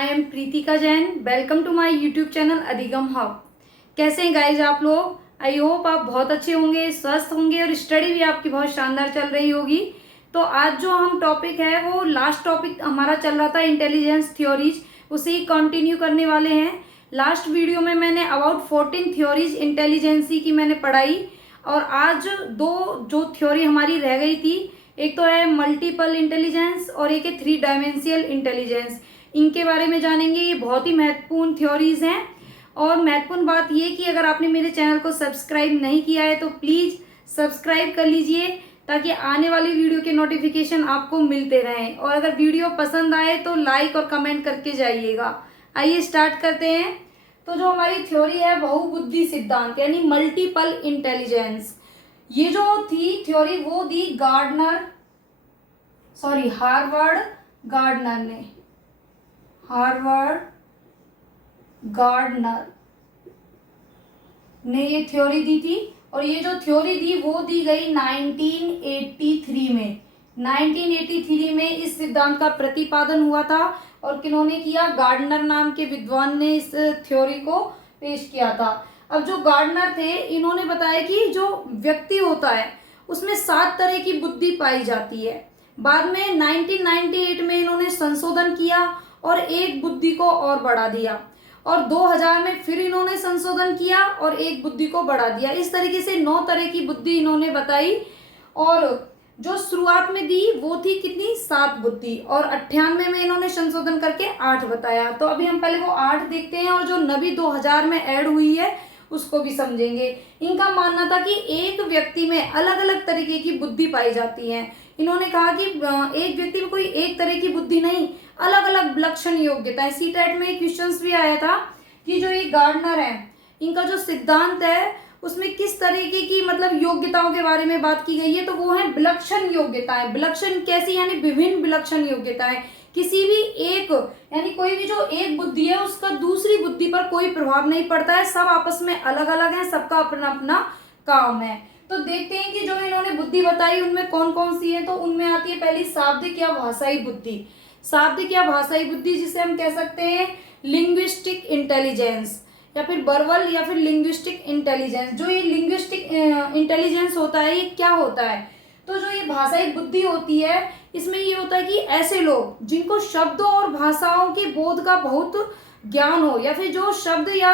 I am Pritika Jain. Welcome to my YouTube channel Adhigam hub. कैसे हैं guys आप लोग? आई होप आप बहुत अच्छे होंगे, स्वस्थ होंगे और स्टडी भी आपकी बहुत शानदार चल रही होगी। तो आज जो हम टॉपिक है वो लास्ट टॉपिक हमारा चल रहा था इंटेलिजेंस थ्योरीज, उसे ही कंटिन्यू करने वाले हैं। लास्ट वीडियो में मैंने अबाउट 14 थ्योरीज इंटेलिजेंसी की मैंने पढ़ाई और आज दो जो थ्योरी हमारी रह गई थी, एक तो है मल्टीपल इंटेलिजेंस और एक है 3 डायमेंशियल इंटेलिजेंस। इनके बारे में जानेंगे। ये बहुत ही महत्वपूर्ण थ्योरीज हैं और महत्वपूर्ण बात ये कि अगर आपने मेरे चैनल को सब्सक्राइब नहीं किया है तो प्लीज़ सब्सक्राइब कर लीजिए ताकि आने वाली वीडियो के नोटिफिकेशन आपको मिलते रहें। और अगर वीडियो पसंद आए तो लाइक और कमेंट करके जाइएगा। आइए स्टार्ट करते हैं। तो जो हमारी थ्योरी है बहुबुद्धि सिद्धांत यानी मल्टीपल इंटेलिजेंस, ये जो थी थ्योरी वो दी हार्वर्ड गार्डनर ने ये थ्योरी दी थी। और ये जो थ्योरी दी वो दी गई 1983 में। 1983 में इस सिद्धांत का प्रतिपादन हुआ था और किन्होंने किया? गार्डनर नाम के विद्वान ने इस थ्योरी को पेश किया था। अब जो गार्डनर थे इन्होंने बताया कि जो व्यक्ति होता है उसमें 7 तरह की बुद्धि पाई जाती है। बाद में 1998 में इन्होंने संशोधन किया और एक बुद्धि को और बढ़ा दिया और 2000 में फिर इन्होंने संशोधन किया और एक बुद्धि को बढ़ा दिया। इस तरीके से 9 तरह की बुद्धि इन्होंने बताई और जो शुरुआत में दी वो थी कितनी? 7 बुद्धि और 98 में इन्होंने संशोधन करके 8 बताया। तो अभी हम पहले वो 8 देखते हैं और जो नवी 2000 में ऐड हुई है उसको भी समझेंगे। इनका मानना था कि एक व्यक्ति में अलग अलग तरीके की बुद्धि पाई जाती है। इन्होंने कहा कि एक व्यक्ति में कोई एक तरह की बुद्धि नहीं, अलग अलग विलक्षण योग्यताएं। सीटेट में क्वेश्चन भी आया था कि जो ये गार्डनर है इनका जो सिद्धांत है उसमें किस तरीके की मतलब योग्यताओं के बारे में बात की गई है, तो वो है विलक्षण योग्यताएं। विलक्षण कैसी? यानी विभिन्न विलक्षण योग्यताएं। किसी भी एक यानी कोई भी जो एक बुद्धि है उसका दूसरी बुद्धि पर कोई प्रभाव नहीं पड़ता है, सब आपस में अलग अलग है, सबका अपना अपना काम है। तो देखते हैं कि जो इन्होंने बुद्धि बताई उनमें कौन कौन सी है। तो उनमें आती है पहली शाब्दिक या भाषाई बुद्धि। शाब्दिक या भाषाई बुद्धि जिसे हम कह सकते हैं लिंग्विस्टिक इंटेलिजेंस या फिर वर्बल या फिर लिंग्विस्टिक इंटेलिजेंस। जो ये लिंग्विस्टिक इंटेलिजेंस होता है ये क्या होता है? तो जो ये भाषाई बुद्धि होती है इसमें ये होता है कि ऐसे लोग जिनको शब्दों और भाषाओं के बोध का बहुत ज्ञान हो या फिर जो शब्द या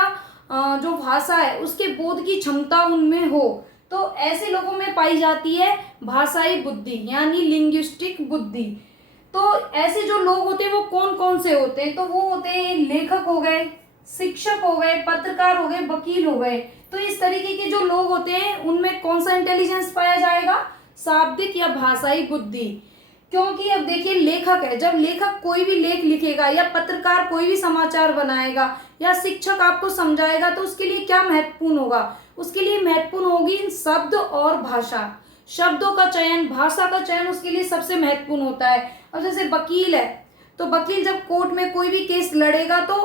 जो भाषा है उसके बोध की क्षमता उनमें हो, तो ऐसे लोगों में पाई जाती है भाषाई बुद्धि यानी लिंग्विस्टिक बुद्धि। तो ऐसे जो लोग होते हैं वो कौन कौन से होते हैं? तो वो होते हैं लेखक हो गए, शिक्षक हो गए, पत्रकार हो गए, वकील हो गए। तो इस तरीके के जो लोग होते हैं उनमें कौन सा इंटेलिजेंस पाया जाएगा? शाब्दिक या भाषाई बुद्धि। क्योंकि अब देखिए लेखक है, जब लेखक कोई भी लेख लिखेगा या पत्रकार कोई भी समाचार बनाएगा या शिक्षक आपको समझाएगा तो उसके लिए क्या महत्वपूर्ण होगा? उसके लिए महत्वपूर्ण होगी शब्द और भाषा, शब्दों का चयन, भाषा का चयन उसके लिए सबसे महत्वपूर्ण होता है। अब जैसे वकील है तो वकील जब कोर्ट में कोई भी केस लड़ेगा तो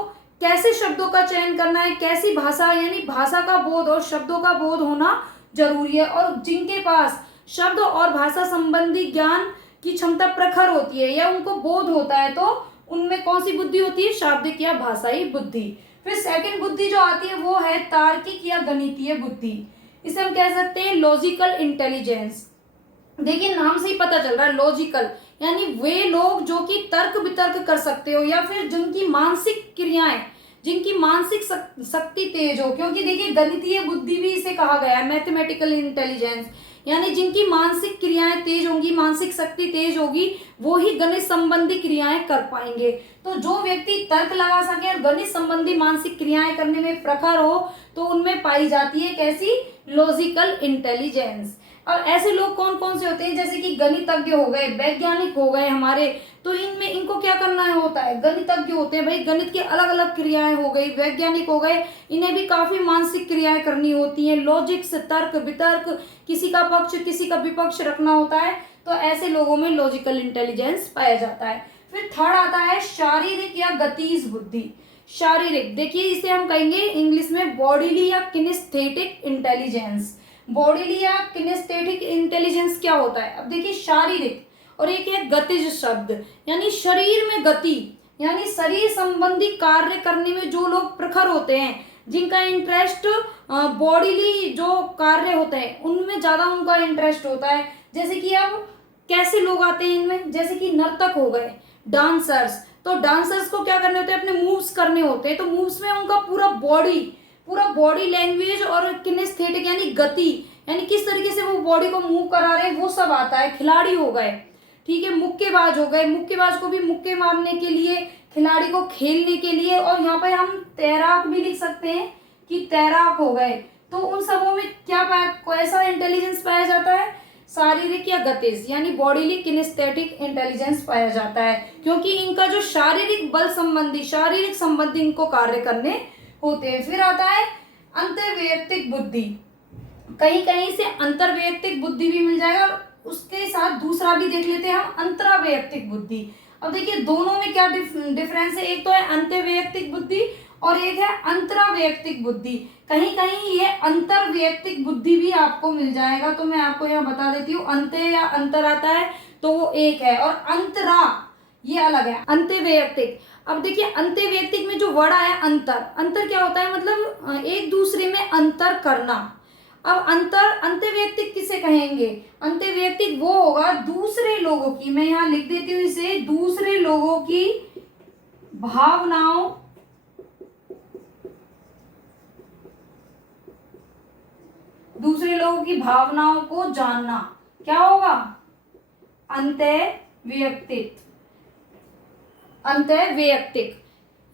कैसे शब्दों का चयन करना है, कैसी भाषा यानी भाषा का बोध और शब्दों का बोध होना जरूरी है। और जिनके पास शब्द और भाषा संबंधी ज्ञान की क्षमता प्रखर होती है या उनको बोध होता है तो उनमें कौन सी बुद्धि होती है? शाब्दिक या भाषाई बुद्धि। फिर सेकंड बुद्धि जो आती है वो है तार्किक या गणितीय बुद्धि। इसे हम कह सकते हैं लॉजिकल इंटेलिजेंस। देखिए नाम से ही पता चल रहा है लॉजिकल यानी वे लोग जो कि तर्क वितर्क कर सकते हो या फिर जिनकी मानसिक क्रियाएं, जिनकी मानसिक शक्ति तेज हो। क्योंकि देखिए गणितीय बुद्धि भी इसे कहा गया है मैथमेटिकल इंटेलिजेंस, यानी जिनकी मानसिक क्रियाएं तेज होंगी, मानसिक शक्ति तेज होगी, वो ही गणित संबंधी क्रियाएं कर पाएंगे। तो जो व्यक्ति तर्क लगा सके और गणित संबंधी मानसिक क्रियाएं करने में प्रखर हो तो उनमें पाई जाती है कैसी? Logical intelligence. अब ऐसे लोग कौन कौन से होते हैं? जैसे कि गणितज्ञ हो गए, वैज्ञानिक हो गए हमारे, तो इनमें इनको क्या करना है होता है? गणितज्ञ होते हैं भाई, गणित की अलग अलग क्रियाएं हो गई, वैज्ञानिक हो गए, इन्हें भी काफी मानसिक क्रियाएं करनी होती हैं, लॉजिक से तर्क वितर्क, किसी का पक्ष किसी का विपक्ष रखना होता है। तो ऐसे लोगों में लॉजिकल इंटेलिजेंस पाया जाता है। फिर थर्ड आता है शारीरिक या गतिज बुद्धि। शारीरिक, देखिए इसे हम कहेंगे इंग्लिश में बॉडीली या किनेस्थेटिक इंटेलिजेंस। बॉडीली या किनेस्थेटिक इंटेलिजेंस क्या होता है? अब देखिए शारीरिक और एक है गतिज शब्द यानी शरीर में गति यानी शरीर संबंधी कार्य करने में जो लोग प्रखर होते हैं, जिनका इंटरेस्ट बॉडीली जो कार्य होते हैं उनमें ज्यादा उनका इंटरेस्ट होता है। जैसे कि अब कैसे लोग आते हैं इनमें, जैसे कि नर्तक हो गए, डांसर्स। तो डांसर्स को क्या करने होते हैं, अपने मूव्स करने होते हैं। तो मूव्स में उनका पूरा बॉडी लैंग्वेज और किनेस्थेटिक यानी गति, यानी किस तरीके से वो बॉडी को मूव करा रहे हैं वो सब आता है। खिलाड़ी हो गए, ठीक है, मुक्केबाज हो गए, मुक्केबाज को भी मुक्के मारने के लिए, खिलाड़ी को खेलने के लिए। और यहाँ पे हम तैराक भी लिख सकते हैं कि तैराक हो गए। तो उन सबों में क्या कैसा इंटेलिजेंस पाया जाता है, शारीरिक या गतिज यानी बॉडीली किनेस्थेटिक इंटेलिजेंस पाया जाता है, क्योंकि इनका जो शारीरिक बल शारीरिक संबंधी इनको कार्य करने होते हैं। फिर आता है अंतर्वैयक्तिक बुद्धि। कहीं कहीं से अंतर्वैयक्तिक बुद्धि भी मिल जाएगा, और उसके साथ दूसरा भी देख लेते हैं हम, अंतरावैयक्तिक बुद्धि। अब देखिए दोनों में क्या डिफरेंस है, एक तो है अंतर्वैयक्तिक बुद्धि और एक है अंतरावैयक्तिक बुद्धि। कहीं कहीं ये अंतर्वैयक्तिक बुद्धि भी आपको मिल जाएगा, तो मैं आपको यहाँ बता देती हूँ। अंत या अंतर आता है तो वो एक है, और अंतरा ये अलग है, अंतर्वैयक्तिक। अब देखिए अंतर्वैयक्तिक में जो वर्ड आया अंतर क्या होता है, मतलब एक दूसरे में अंतर करना। अब अंतर्वैयक्तिक किसे कहेंगे, अंतर्वैयक्तिक वो होगा दूसरे लोगों की, मैं यहाँ लिख देती हूँ इसे, दूसरे लोगों की भावनाओं को जानना। क्या होगा, अंतर्वैयक्तिक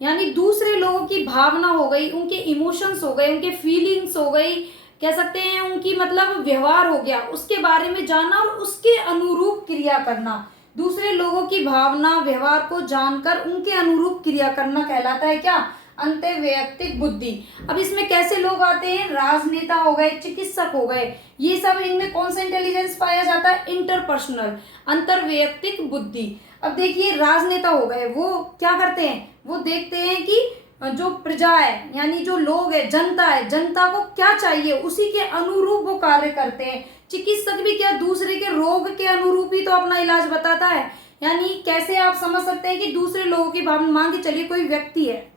यानी दूसरे लोगों की भावना हो गई, उनके इमोशंस हो गए, उनके फीलिंग्स हो गई, कह सकते हैं उनकी मतलब व्यवहार हो गया, उसके बारे में जानना और उसके अनुरूप क्रिया करना। दूसरे लोगों की भावना व्यवहार को जानकर उनके अनुरूप क्रिया करना कहलाता है क्या, अंतर्वैयक्तिक बुद्धि। अब इसमें कैसे लोग आते हैं, राजनेता हो गए, चिकित्सक हो गए, ये सब इनमें कौन सा इंटेलिजेंस पाया जाता है, इंटरपर्सनल अंतर्वैयक्तिक बुद्धि। अब देखिए राजनेता हो गए, वो क्या करते हैं, वो देखते हैं कि जो प्रजा है यानी जो लोग है, जनता को क्या चाहिए उसी के अनुरूप वो कार्य करते हैं। चिकित्सक भी क्या, दूसरे के रोग के अनुरूप ही तो अपना इलाज बताता है। यानी कैसे आप समझ सकते हैं कि दूसरे लोगों की भावना, मान के चलिए कोई व्यक्ति है,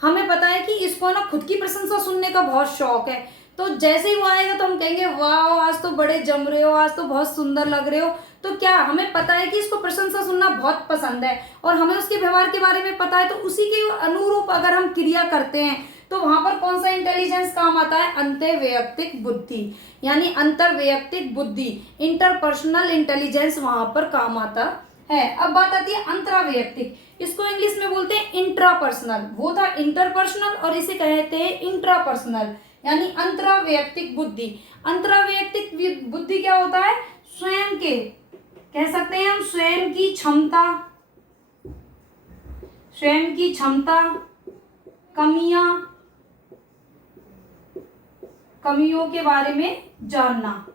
हमें पता है कि इसको ना खुद की प्रशंसा सुनने का बहुत शौक है, तो जैसे ही वो आएगा तो हम कहेंगे वाह आज तो बड़े जम रहे हो, आज तो बहुत सुंदर लग रहे हो। तो क्या हमें पता है कि इसको प्रशंसा सुनना बहुत पसंद है और हमें उसके व्यवहार के बारे में पता है, तो उसी के अनुरूप अगर हम क्रिया करते हैं तो वहां पर कौन सा इंटेलिजेंस काम आता है, अंतर्वैयक्तिक बुद्धि यानी अंतर्वैयक्तिक बुद्धि, इंटरपर्सनल इंटेलिजेंस वहां पर काम आता है। अब बात आती है अंतरावैयक्तिक, इसको इंग्लिश में बोलते हैं इंट्रापर्सनल, वो था इंटरपर्सनल और इसे कहते हैं इंट्रापर्सनल यानी अंतरावैयक्तिक बुद्धि। अंतरावैयक्तिक बुद्धि क्या होता है, स्वयं के, कह सकते हैं हम स्वयं की क्षमता, कमियों के बारे में जानना।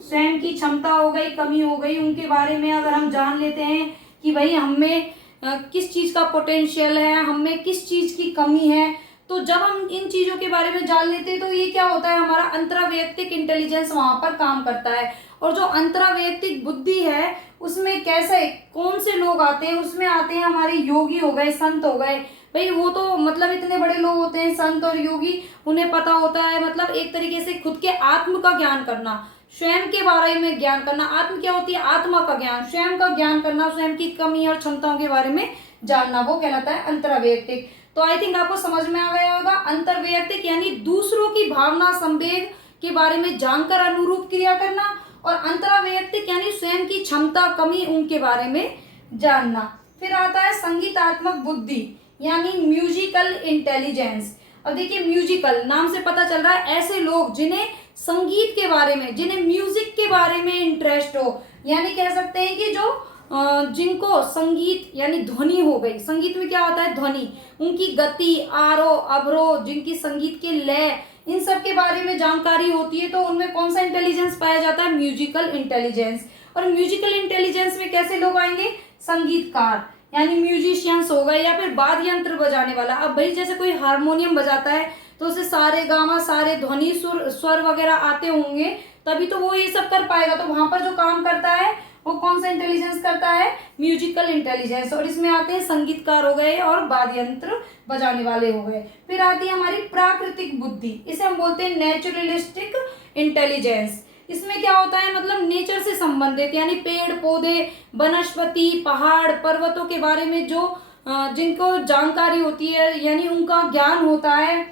स्वयं की क्षमता हो गई, कमी हो गई, उनके बारे में अगर हम जान लेते हैं कि भाई हमें किस चीज का पोटेंशियल है, हमें किस चीज की कमी है, तो जब हम इन चीजों के बारे में जान लेते हैं तो ये क्या होता है, हमारा अंतरावैयक्तिक इंटेलिजेंस वहां पर काम करता है। और जो अंतरावैयक्तिक बुद्धि है उसमें कैसे कौन से लोग आते हैं, उसमें आते हैं हमारे योगी हो गए, संत हो गए। भाई वो तो मतलब इतने बड़े लोग होते हैं संत और योगी, उन्हें पता होता है मतलब एक तरीके से खुद के आत्म का ज्ञान करना, स्वयं के बारे में ज्ञान करना। आत्म क्या होती है, आत्मा का ज्ञान, स्वयं का ज्ञान करना, स्वयं की कमी और क्षमताओं के बारे में जानना, वो कहलाता है अंतरावैयक्तिक। तो आई थिंक आपको समझ में आ गया होगा, अंतर्वैयक्तिक यानी दूसरों की भावना संवेग के बारे में जानकर अनुरूप क्रिया करना, और अंतरावैयक्तिक यानी स्वयं की क्षमता कमी उनके बारे में जानना। फिर आता है संगीतात्मक बुद्धि यानी म्यूजिकल इंटेलिजेंस। अब देखिए म्यूजिकल नाम से पता चल रहा है ऐसे लोग जिन्हें संगीत के बारे में, जिन्हें म्यूजिक के बारे में इंटरेस्ट हो, यानी कह सकते हैं कि जो जिनको संगीत यानी ध्वनि हो गई, संगीत में क्या होता है ध्वनि, उनकी गति, आरोह अवरोह, जिनकी संगीत के लय, इन सब के बारे में जानकारी होती है, तो उनमें कौन सा इंटेलिजेंस पाया जाता है, म्यूजिकल इंटेलिजेंस। और म्यूजिकल इंटेलिजेंस में कैसे लोग आएंगे, संगीतकार यानी म्यूजिशियंस हो गए, या फिर वाद्य यंत्र बजाने वाला। अब भाई जैसे कोई हारमोनियम बजाता है तो उसे सारे गामा, सारे ध्वनि, स्वर वगैरह आते होंगे, तभी तो वो ये सब कर पाएगा। तो वहां पर जो काम करता है वो कौन सा इंटेलिजेंस करता है, म्यूजिकल इंटेलिजेंस। और इसमें आते हैं संगीतकार हो गए और वाद्य यंत्र बजाने वाले हो गए। फिर आती है हमारी प्राकृतिक बुद्धि, इसे हम बोलते हैं नेचुरलिस्टिक इंटेलिजेंस। इसमें क्या होता है, मतलब नेचर से संबंधित, यानी पेड़ पौधे, वनस्पति, पहाड़, पर्वतों के बारे में जो जिनको जानकारी होती है, यानी उनका ज्ञान होता है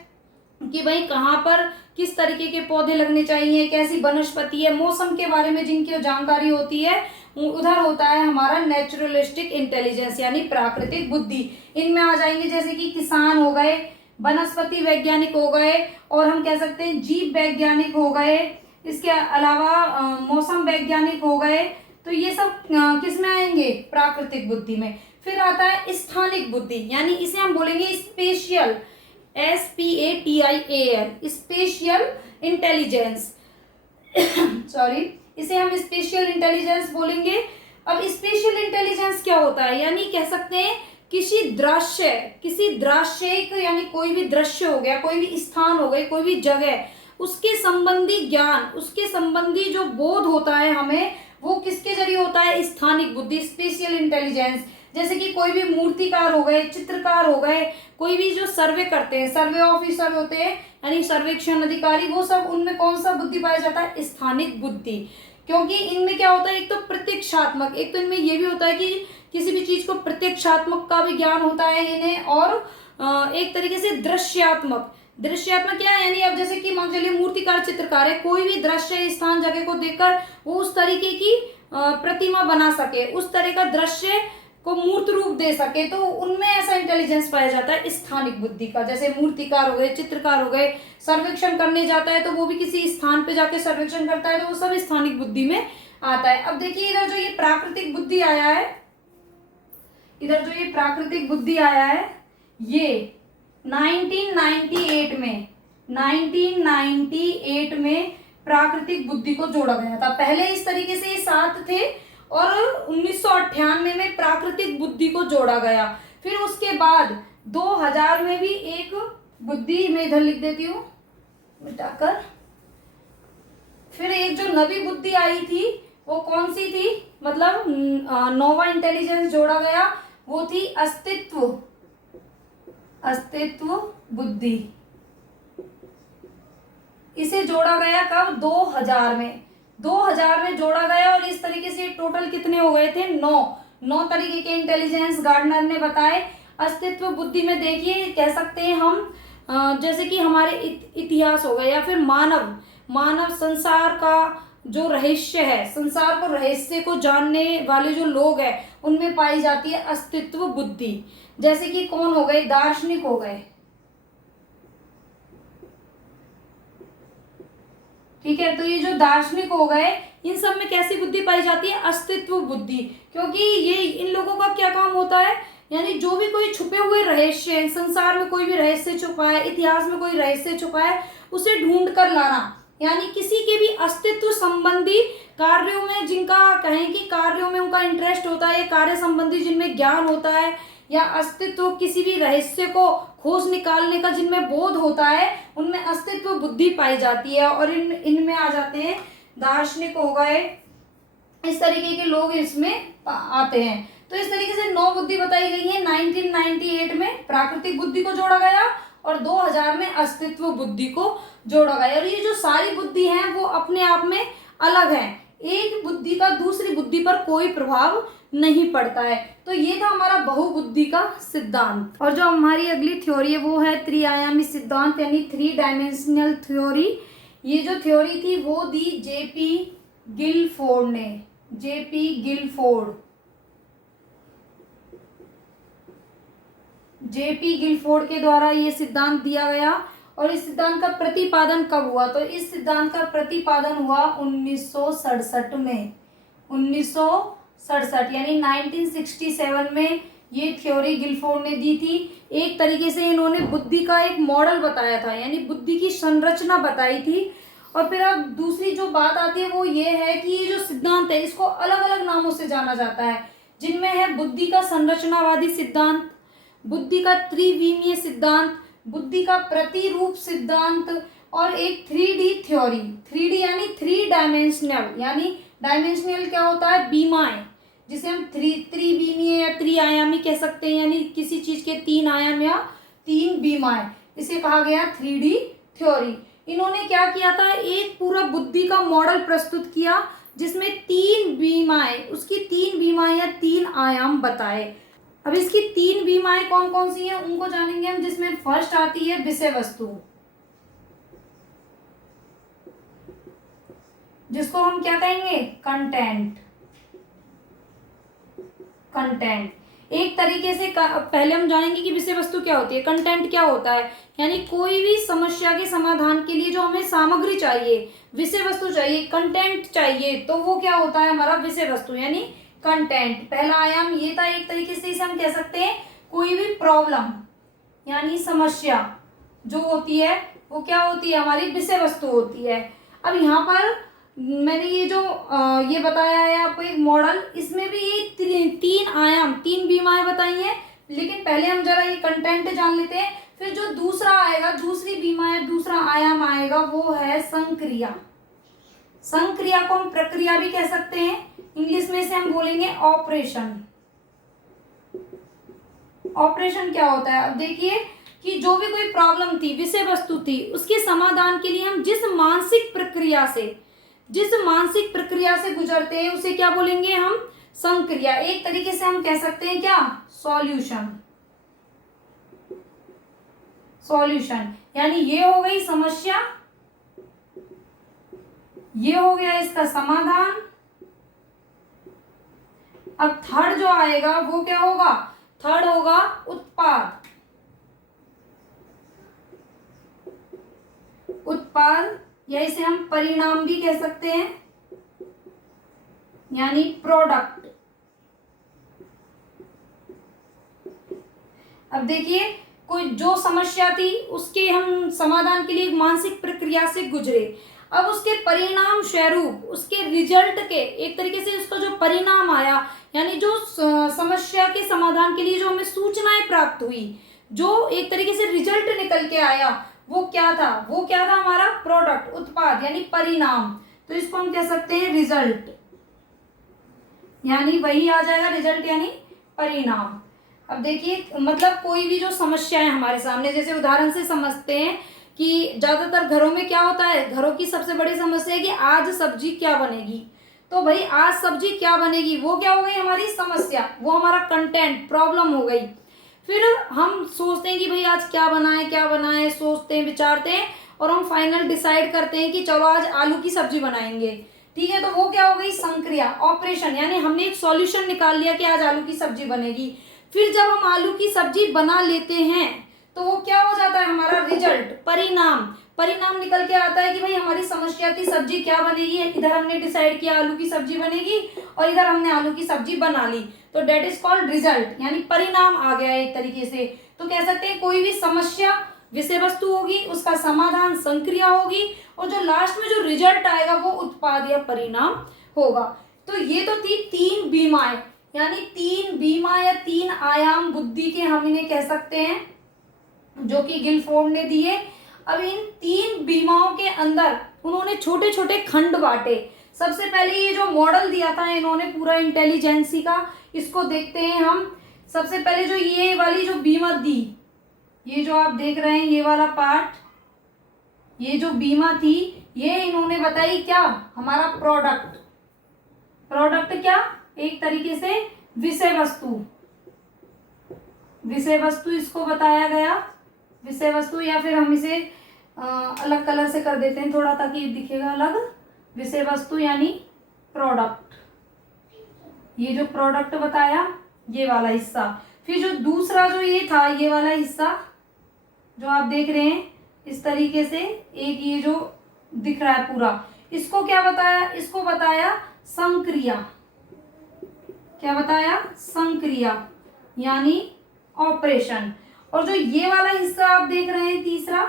कि भाई कहाँ पर किस तरीके के पौधे लगने चाहिए, कैसी वनस्पति है, मौसम के बारे में जिनकी जानकारी होती है, उधर होता है हमारा नेचुरलिस्टिक इंटेलिजेंस यानी प्राकृतिक बुद्धि। इनमें आ जाएंगे जैसे कि किसान हो गए, वनस्पति वैज्ञानिक हो गए, और हम कह सकते हैं जीव वैज्ञानिक हो गए, इसके अलावा मौसम वैज्ञानिक हो गए। तो ये सब किस में आएंगे, प्राकृतिक बुद्धि में। फिर आता है स्थानिक बुद्धि, यानी इसे हम बोलेंगे special, SPATIAL, special intelligence sorry, इसे हम स्पेशियल इंटेलिजेंस बोलेंगे। अब स्पेशियल इंटेलिजेंस क्या होता है, यानी कह सकते हैं किसी दृश्य यानी कोई भी दृश्य हो गया, कोई भी स्थान हो गई, कोई भी जगह, उसके संबंधी ज्ञान, उसके संबंधी जो बोध होता है हमें, वो किसके जरिए होता है, स्थानिक बुद्धि, स्पेशियल इंटेलिजेंस। जैसे कि कोई भी मूर्तिकार हो गए, चित्रकार हो गए, कोई भी जो सर्वे करते हैं, सर्वे ऑफिसर होते हैं यानी सर्वेक्षण अधिकारी, वो सब, उनमें कौन सा बुद्धि पाया जाता है, स्थानिक बुद्धि। क्योंकि इनमें क्या होता है, एक तो प्रत्यक्षात्मक, एक तो इनमें ये भी होता है कि किसी भी चीज को प्रत्यक्षात्मक का भी ज्ञान होता है इन्हें, और एक तरीके से दृश्यात्मक क्या है, यानी अब जैसे कि मान चलिए मूर्तिकार चित्रकार है, कोई भी दृश्य स्थान जगह को देखकर वो उस तरीके की प्रतिमा बना सके, उस तरह का दृश्य को मूर्त रूप दे सके, तो उनमें ऐसा इंटेलिजेंस पाया जाता है स्थानिक बुद्धि का। जैसे मूर्तिकार हो गए, चित्रकार हो गए, सर्वेक्षण करने जाता है तो वो भी किसी स्थान पे जाके सर्वेक्षण करता है, तो वो सब स्थानिक बुद्धि में आता है। अब देखिए इधर जो ये प्राकृतिक बुद्धि आया है, ये 1998 में प्राकृतिक बुद्धि को जोड़ा गया था। पहले इस तरीके से ये 7 थे और 1998 में प्राकृतिक बुद्धि को जोड़ा गया। फिर उसके बाद 2000 में भी एक बुद्धि, मैं इधर लिख देती हूँ मिटाकर, फिर एक जो नवी बुद्धि आई थी वो कौन सी थी, मतलब नोवा इंटेलिजेंस जोड़ा गया, वो थी अस्तित्व बुद्धि। इसे जोड़ा गया कब, 2000 में जोड़ा गया। और इस तरीके से टोटल कितने हो गए थे, 9 तरीके के इंटेलिजेंस गार्डनर ने बताए। अस्तित्व बुद्धि में देखिए कह सकते हैं हम जैसे कि हमारे इतिहास हो गया, या फिर मानव संसार का जो रहस्य है, संसार को रहस्य को जानने वाले जो लोग हैं, उनमें पाई जाती है अस्तित्व बुद्धि। जैसे कि कौन हो गए, दार्शनिक हो गए, ठीक है। तो ये जो दार्शनिक हो गए, इन सब में कैसी बुद्धि पाई जाती है, अस्तित्व बुद्धि। क्योंकि ये इन लोगों का क्या काम होता है, यानी जो भी कोई छुपे हुए रहस्य है, संसार में कोई भी रहस्य छुपा है, इतिहास में कोई रहस्य छुपा है, उसे ढूंढ कर लाना, यानी किसी के भी अस्तित्व संबंधी कार्यों में, जिनका कहें कि कार्यों में उनका इंटरेस्ट होता है, या कार्य संबंधी जिनमें ज्ञान होता है, या अस्तित्व किसी भी रहस्य को खोज निकालने का जिनमें बोध होता है, उनमें अस्तित्व बुद्धि पाई जाती है। और इनमें आ जाते हैं दार्शनिक हो गए, इस तरीके के लोग इसमें आते हैं। तो इस तरीके से 9 बुद्धि बताई गई है। 1998 में प्राकृतिक बुद्धि को जोड़ा गया और 2000 में अस्तित्व बुद्धि को जोड़ा गया। और ये जो सारी बुद्धि हैं वो अपने आप में अलग हैं, एक बुद्धि का दूसरी बुद्धि पर कोई प्रभाव नहीं पड़ता है। तो ये था हमारा बहुबुद्धि का सिद्धांत। और जो हमारी अगली थ्योरी है वो है त्रिआयामी सिद्धांत यानी 3 डायमेंशनल थ्योरी। ये जो थ्योरी थी वो दी जेपी गिलफोर्ड ने, जेपी गिलफोर्ड के द्वारा ये सिद्धांत दिया गया। और इस सिद्धांत का प्रतिपादन कब हुआ, तो इस सिद्धांत का प्रतिपादन हुआ 1967 में, 1967 यानी 1967 में ये थ्योरी गिलफोर्ड ने दी थी। एक तरीके से इन्होंने बुद्धि का एक मॉडल बताया था, यानी बुद्धि की संरचना बताई थी। और फिर अब दूसरी जो बात आती है वो ये है कि ये जो सिद्धांत है इसको अलग अलग नामों से जाना जाता है, जिनमें है बुद्धि का संरचनावादी सिद्धांत, बुद्धि का त्रिविमीय सिद्धांत, बुद्धि का प्रतिरूप सिद्धांत, और एक 3D थ्योरी। 3D यानी 3 डायमेंशनल, यानी डायमेंशनल क्या होता है, बीमाएं, जिसे हम त्रिविमीय या त्रिआयामी कह सकते हैं, यानी किसी चीज के 3 आयाम या 3 बीमाएं, इसे कहा गया 3D थ्योरी। इन्होंने क्या किया था, एक पूरा बुद्धि का मॉडल प्रस्तुत किया जिसमें 3 बीमाएं, उसकी 3 बीमाएं या 3 आयाम बताए। अब इसकी 3 बीमाएं कौन कौन सी हैं उनको जानेंगे हम, जिसमें फर्स्ट आती है विषय वस्तु, जिसको हम क्या कहेंगे, कंटेंट। कंटेंट एक तरीके से पहले हम जानेंगे कि विषय वस्तु क्या होती है, कंटेंट क्या होता है, यानी कोई भी समस्या के समाधान के लिए जो हमें सामग्री चाहिए, विषय वस्तु चाहिए, कंटेंट चाहिए, तो वो क्या होता है हमारा विषय वस्तु यानी कंटेंट। पहला आयाम ये था, एक तरीके से इसे हम कह सकते हैं कोई भी प्रॉब्लम यानी समस्या जो होती है वो क्या होती है, हमारी विषय वस्तु होती है। अब यहाँ पर मैंने ये जो ये बताया है आपको एक मॉडल, इसमें भी ये 3 आयाम 3 बीमाएं बताई हैं, लेकिन पहले हम जरा ये कंटेंट जान लेते हैं। फिर जो दूसरा आएगा, दूसरी बीमा या दूसरा आयाम आएगा वो है संक्रिया। संक्रिया को हम प्रक्रिया भी कह सकते हैं, इंग्लिश में से हम बोलेंगे ऑपरेशन। ऑपरेशन क्या होता है, अब देखिए कि जो भी कोई प्रॉब्लम थी, विषय वस्तु थी, उसके समाधान के लिए हम जिस मानसिक प्रक्रिया से गुजरते हैं उसे क्या बोलेंगे हम, संक्रिया। एक तरीके से हम कह सकते हैं क्या, सॉल्यूशन यानी ये हो गई समस्या, ये हो गया इसका समाधान। अब थर्ड जो आएगा वो क्या होगा, थर्ड होगा उत्पाद या इसे हम परिणाम भी कह सकते हैं यानी प्रोडक्ट। अब देखिए कोई जो समस्या थी उसके हम समाधान के लिए एक मानसिक प्रक्रिया से गुजरे, अब उसके परिणाम स्वरूप, उसके रिजल्ट के एक तरीके से उसका जो परिणाम आया, यानी जो समस्या के समाधान के लिए जो हमें सूचनाएं प्राप्त हुई, जो एक तरीके से रिजल्ट निकल के आया, वो क्या था, हमारा प्रोडक्ट, उत्पाद यानी परिणाम। तो इसको हम कह सकते हैं रिजल्ट, यानी वही आ जाएगा रिजल्ट यानी परिणाम। अब देखिए मतलब कोई भी जो समस्या है हमारे सामने, जैसे उदाहरण से समझते हैं कि ज्यादातर घरों में क्या होता है, घरों की सबसे बड़ी समस्या है कि आज सब्जी क्या बनेगी। तो भाई आज सब्जी क्या बनेगी, वो क्या हो गई हमारी समस्या, वो हमारा कंटेंट, प्रॉब्लम हो गई। फिर हम सोचते हैं कि भाई आज क्या बनाए, सोचते हैं, विचारते हैं और हम फाइनल डिसाइड करते हैं कि चलो आज आलू की सब्जी बनाएंगे। ठीक है, तो वो क्या हो गई संक्रिया, ऑपरेशन, यानी हमने एक सॉल्यूशन निकाल लिया कि आज आलू की सब्जी बनेगी। फिर जब हम आलू की सब्जी बना लेते हैं तो वो क्या हो जाता है हमारा रिजल्ट, परिणाम निकल के आता है कि भाई हमारी समस्या थी सब्जी क्या बनेगी, इधर हमने डिसाइड किया आलू की सब्जी बनेगी और इधर हमने आलू की सब्जी बना ली, तो डेट इज कॉल्ड रिजल्ट, यानी परिणाम आ गया एक तरीके से। तो कह सकते हैं कोई भी समस्या विषय वस्तु होगी, उसका समाधान संक्रिया होगी और जो लास्ट में जो रिजल्ट आएगा वो उत्पाद या परिणाम होगा। तो ये तो थी 3 बीमाएं, यानी 3 बीमा या 3 आयाम बुद्धि के हम इन्हें कह सकते हैं, जो कि गिलफोर्ड ने दिए। अब इन 3 बीमाओं के अंदर उन्होंने छोटे छोटे खंड बांटे। सबसे पहले ये जो मॉडल दिया था इन्होंने पूरा इंटेलिजेंसी का, इसको देखते हैं हम। सबसे पहले जो ये वाली जो बीमा दी, ये जो आप देख रहे हैं ये वाला पार्ट, ये जो बीमा थी ये इन्होंने बताई क्या, हमारा प्रोडक्ट क्या, एक तरीके से विषय वस्तु इसको बताया गया, विषय वस्तु, या फिर हम इसे अलग कलर से कर देते हैं थोड़ा ताकि दिखेगा अलग। विषय वस्तु यानी प्रोडक्ट, ये जो प्रोडक्ट बताया ये वाला हिस्सा। फिर जो दूसरा जो ये था ये वाला हिस्सा जो आप देख रहे हैं इस तरीके से, एक ये जो दिख रहा है पूरा, इसको क्या बताया, इसको बताया संक्रिया। क्या बताया, संक्रिया यानी ऑपरेशन। और जो ये वाला हिस्सा आप देख रहे हैं तीसरा,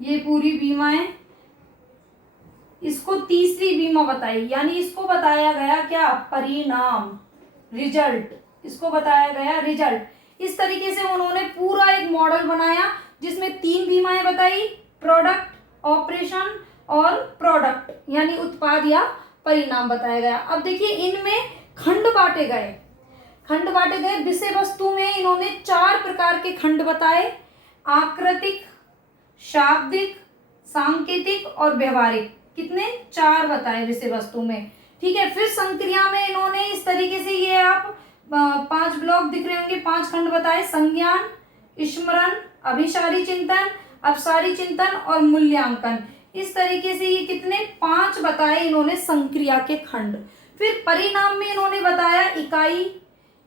ये पूरी बीमा है, इसको तीसरी बीमा बताई, यानी इसको बताया गया क्या, परिणाम, रिजल्ट, इसको बताया गया रिजल्ट। इस तरीके से उन्होंने पूरा एक मॉडल बनाया जिसमें 3 बीमाएं बताई, प्रोडक्ट, ऑपरेशन और प्रोडक्ट यानी उत्पाद या परिणाम बताया गया। अब देखिए इनमें खंड बांटे गए विषय वस्तु में इन्होंने 4 प्रकार के खंड बताए, आकृतिक, शाब्दिक, सांकेतिक और व्यवहारिक। कितने? 4 बताए विषय वस्तु में। ठीक है, फिर संक्रिया में इन्होंने इस तरीके से, ये आप 5 ब्लॉक दिख रहे होंगे, 5 खंड बताए, संज्ञान, स्मरण, अभिसारी चिंतन, अपसारी चिंतन और मूल्यांकन। इस तरीके से ये कितने? 5 बताए इन्होंने संक्रिया के खंड। फिर परिणाम में इन्होंने बताया इकाई,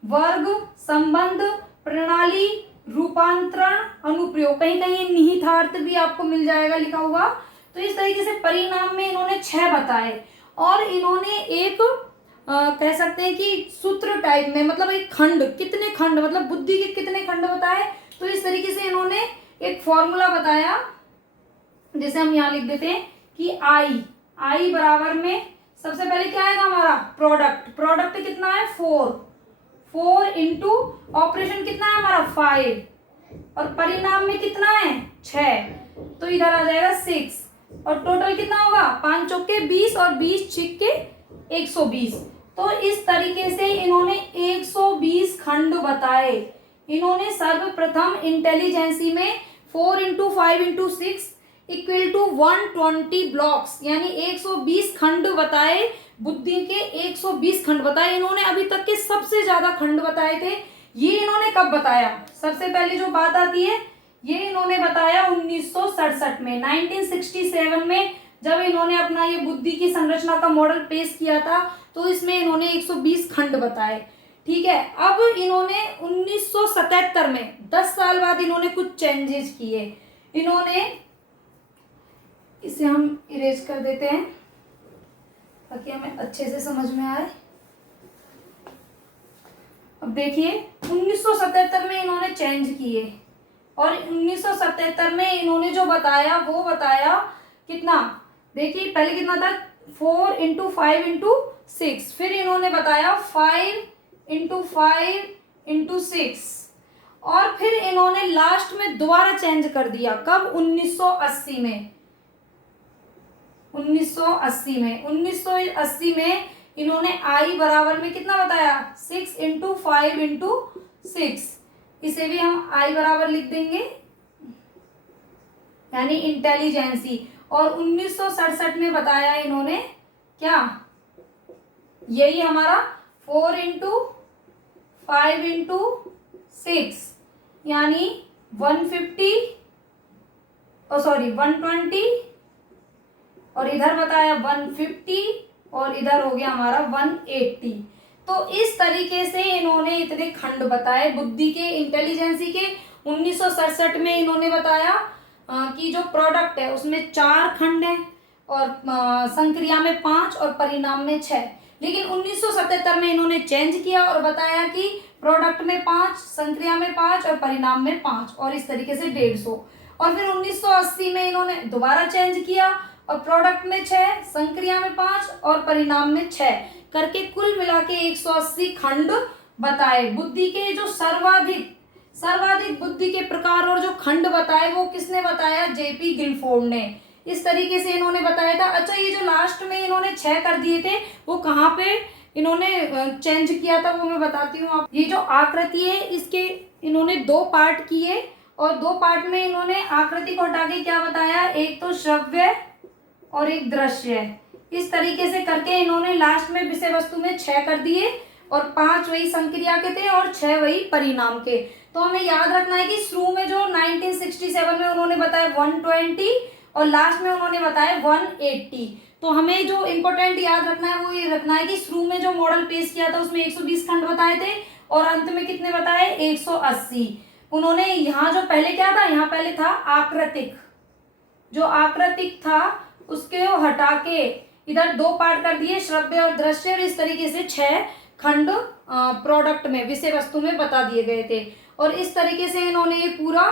वर्ग, संबंध, प्रणाली, रूपांतरण, अनुप्रयोग। कहीं कहीं निहितार्थ भी आपको मिल जाएगा लिखा हुआ। तो इस तरीके से परिणाम में इन्होंने 6 बताए और इन्होंने एक कह सकते हैं कि सूत्र टाइप में, मतलब एक खंड, कितने खंड मतलब बुद्धि के कितने खंड बताए। तो इस तरीके से इन्होंने एक फॉर्मूला बताया, जैसे हम यहाँ लिख देते हैं कि आई बराबर में सबसे पहले क्या आएगा हमारा? प्रोडक्ट कितना है? 4 इंटू ऑपरेशन कितना है हमारा? 5 और परिणाम में कितना है? 6, तो इधर आ जाएगा 6 और टोटल कितना होगा? 5 चौके 20 और 20 छिक्के 120। तो इस तरीके से इन्होंने 120 खंड बताए। इन्होंने सर्वप्रथम इंटेलिजेंसी में 4 into 5 into 6 equal to 120 blocks, यानी 120 खंड बताए। बुद्धि के 120 खंड बताए इन्होंने। अभी तक के सबसे ज्यादा खंड बताए थे। ये इन्होंने कब बताया? सबसे पहले जो बात आती है, ये इन्होंने बताया 1967 में, 1967 में जब इन्होंने अपना ये बुद्धि की संरचना का मॉडल पेश किया था, तो इसमें इन्होंने 120 खंड बताए। ठीक है, अब इन्होंने 1977 में 10 साल बाद इन्होंने कुछ चेंजेस किए। इन्होंने, इसे हम इरेज कर देते हैं ताकि हमें अच्छे से समझ में आए। अब देखिए 1977 में इन्होंने चेंज किए और 1977 में इन्होंने जो बताया वो बताया कितना? देखिए पहले कितना था? 4 इंटू 5 इंटू 6, फिर इन्होंने बताया 5 इंटू 5 इंटू 6 और फिर इन्होंने लास्ट में दोबारा चेंज कर दिया। कब? 1980 में। 1980 में इन्होंने आई बराबर में कितना बताया? 6 इंटू 5 इंटू 6। इसे भी हम आई बराबर लिख देंगे, यानी इंटेलिजेंसी। और 1967 में बताया इन्होंने क्या? यही हमारा 4 इंटू 5 इंटू 6, यानी 120 120 और इधर बताया 150 और इधर हो गया हमारा 180। तो इस तरीके से इन्होंने इतने खंड बताए बुद्धि के, इंटेलिजेंसी के। 1967 में इन्होंने बताया कि जो प्रोडक्ट है उसमें 4 खंड हैं और संक्रिया में 5 और परिणाम में 6। लेकिन 1977 में इन्होंने चेंज किया और बताया कि प्रोडक्ट में 5, संक्रिया में 5 और परिणाम में 5 और इस तरीके से 150। और फिर 1980 में इन्होंने दोबारा चेंज किया और प्रोडक्ट में 6, संक्रिया में 5 और परिणाम में 6 करके कुल मिला के 180 खंड बताए। बुद्धि के जो सर्वाधिक बुद्धि के प्रकार और जो खंड बताए वो किसने बताया? जेपी गिलफोर्ड ने। इस तरीके से इन्होंने बताया था। अच्छा, ये जो लास्ट में इन्होंने 6 कर दिए थे वो कहाँ पे इन्होंने चेंज किया था वो मैं बताती हूँ आप। ये जो आकृति है इसके इन्होंने 2 पार्ट किए और 2 पार्ट में इन्होंने आकृति को हटा के क्या बताया? एक तो श्रव्य और एक दृश्य। इस तरीके से करके इन्होंने लास्ट में विषय वस्तु में 6 कर दिए और 5 वही संक्रिया के थे और 6 वही परिणाम के। तो हमें याद रखना है कि शुरू में जो 1967 में उन्होंने बताया 120 और लास्ट में उन्होंने बताया 180। तो हमें जो इम्पोर्टेंट याद रखना है वो ये रखना है कि शुरू में जो मॉडल पेश किया था उसमें 120 खंड बताए थे और अंत में कितने बताए? 180। उन्होंने यहाँ जो पहले क्या था? यहाँ पहले था आकृतिक। जो आकृतिक था उसके हटा के इधर 2 पार्ट कर दिए, श्रव्य और दृश्य, और इस तरीके से 6 खंड प्रोडक्ट में, विषय वस्तु में बता दिए गए थे। और इस तरीके से इन्होंने ये पूरा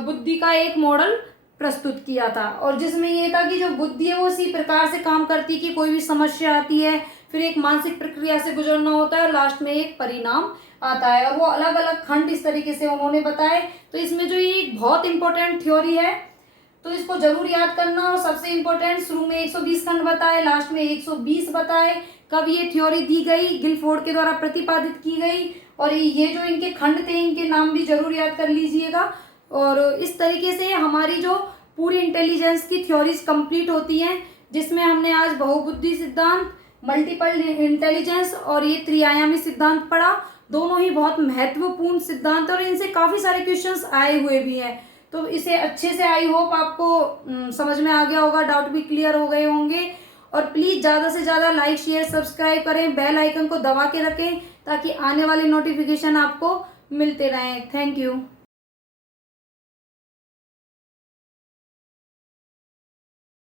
बुद्धि का एक मॉडल प्रस्तुत किया था और जिसमें ये था कि जो बुद्धि है वो इसी प्रकार से काम करती है कि कोई भी समस्या आती है, फिर एक मानसिक प्रक्रिया से गुजरना होता है और लास्ट में एक परिणाम आता है और वो अलग अलग खंड इस तरीके से उन्होंने बताए। तो इसमें जो ये एक बहुत इंपॉर्टेंट थ्योरी है तो इसको जरूर याद करना। और सबसे इम्पोर्टेंट, शुरू में 120 खंड बताए, लास्ट में 120 बताए। कब ये थ्योरी दी गई? गिलफोर्ड के द्वारा प्रतिपादित की गई। और ये जो इनके खंड थे, इनके नाम भी जरूर याद कर लीजिएगा। और इस तरीके से हमारी जो पूरी इंटेलिजेंस की थ्योरीज कंप्लीट होती हैं, जिसमें हमने आज बहुबुद्धि सिद्धांत, मल्टीपल इंटेलिजेंस और ये त्रिआयामी सिद्धांत पढ़ा। दोनों ही बहुत महत्वपूर्ण सिद्धांत और इनसे काफ़ी सारे क्वेश्चंस आए हुए भी हैं। तो इसे अच्छे से आई होप आपको समझ में आ गया होगा, डाउट भी क्लियर हो गए होंगे। और प्लीज़ ज़्यादा से ज़्यादा लाइक शेयर सब्सक्राइब करें, बेल आइकन को दबा के रखें ताकि आने वाले नोटिफिकेशन आपको मिलते रहें। Thank you.